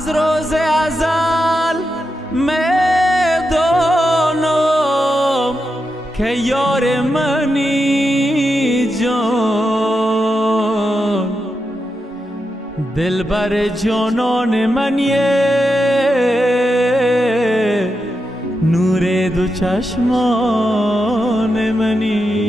از روز ازل میدانم که یار منی جان، دلبر جانان منی، نور دو چشمان منی.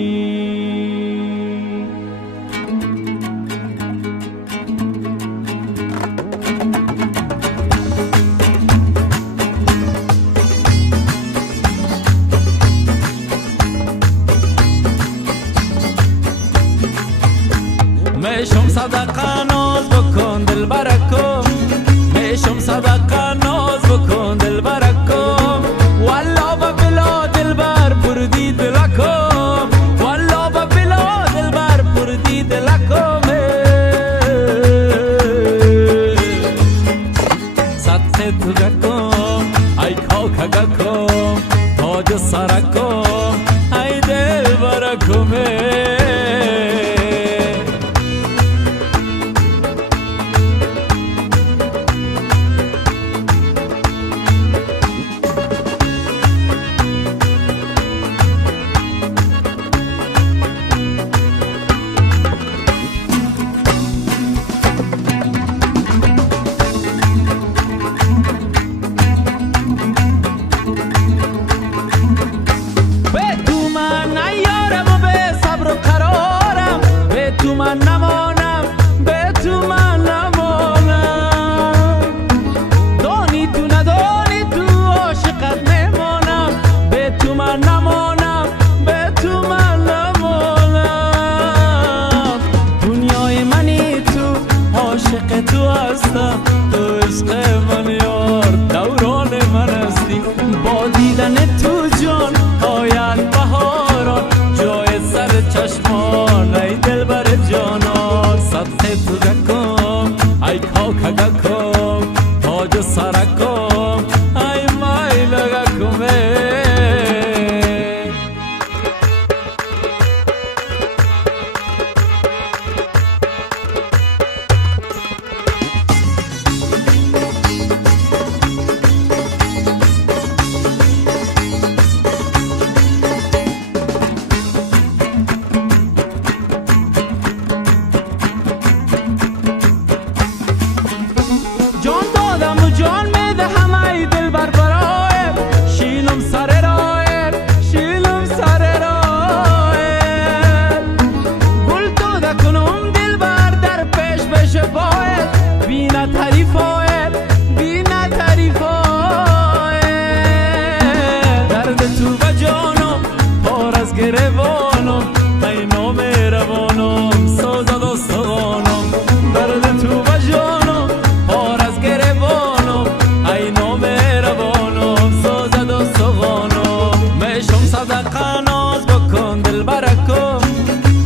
میشم صدقه ناز بکن دل برکم، میشم صدقه ناز بکن دل برکم، والله و بلا دل بر پردی دلکم، والله و بلا دل بر پردی دلکم. سطح تو گکم ای کاکا گکم، تاج سرکم ای دل برکم. تو من نمانم، به تو من نمانم، دانی تو ندانی تو عاشقت نمانم، به تو من نمانم، به تو من نمانم. دنیای منی تو، عاشق تو هستم، تو عشق من یار، دوران من هستی. با دیدن تو جان آید بهاران، جای سر چشمان ای دل بر جانان. سطح تو گکم ای کاکا گکم، تاج سرکم ای مایل گکم. جان میدهم ای دل بر برای، شیلم سر راه، شیلم سر راه. گل تو دکنم دل بر در پیش پیش باید، بینا تعریفای، بینا تعریفای. درد تو و جانم پر از گریبانم، ای نامهربانم سازد استخوانم. درد تو و جانم پر از گریبانم، ای نامهربانم سازد استخوانم. میشم صدقه ناز بکن دل برکم،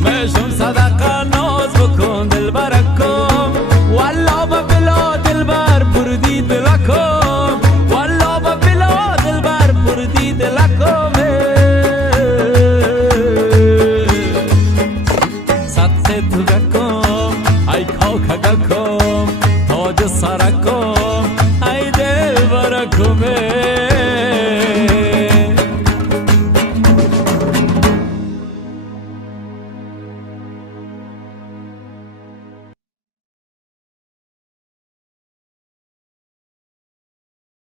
میشم صدقه ناز بکن دل برکم، والله و بلا دل بر پردی دلکم، والله و بلا دل بر پردی دلکم. سطح تو گکم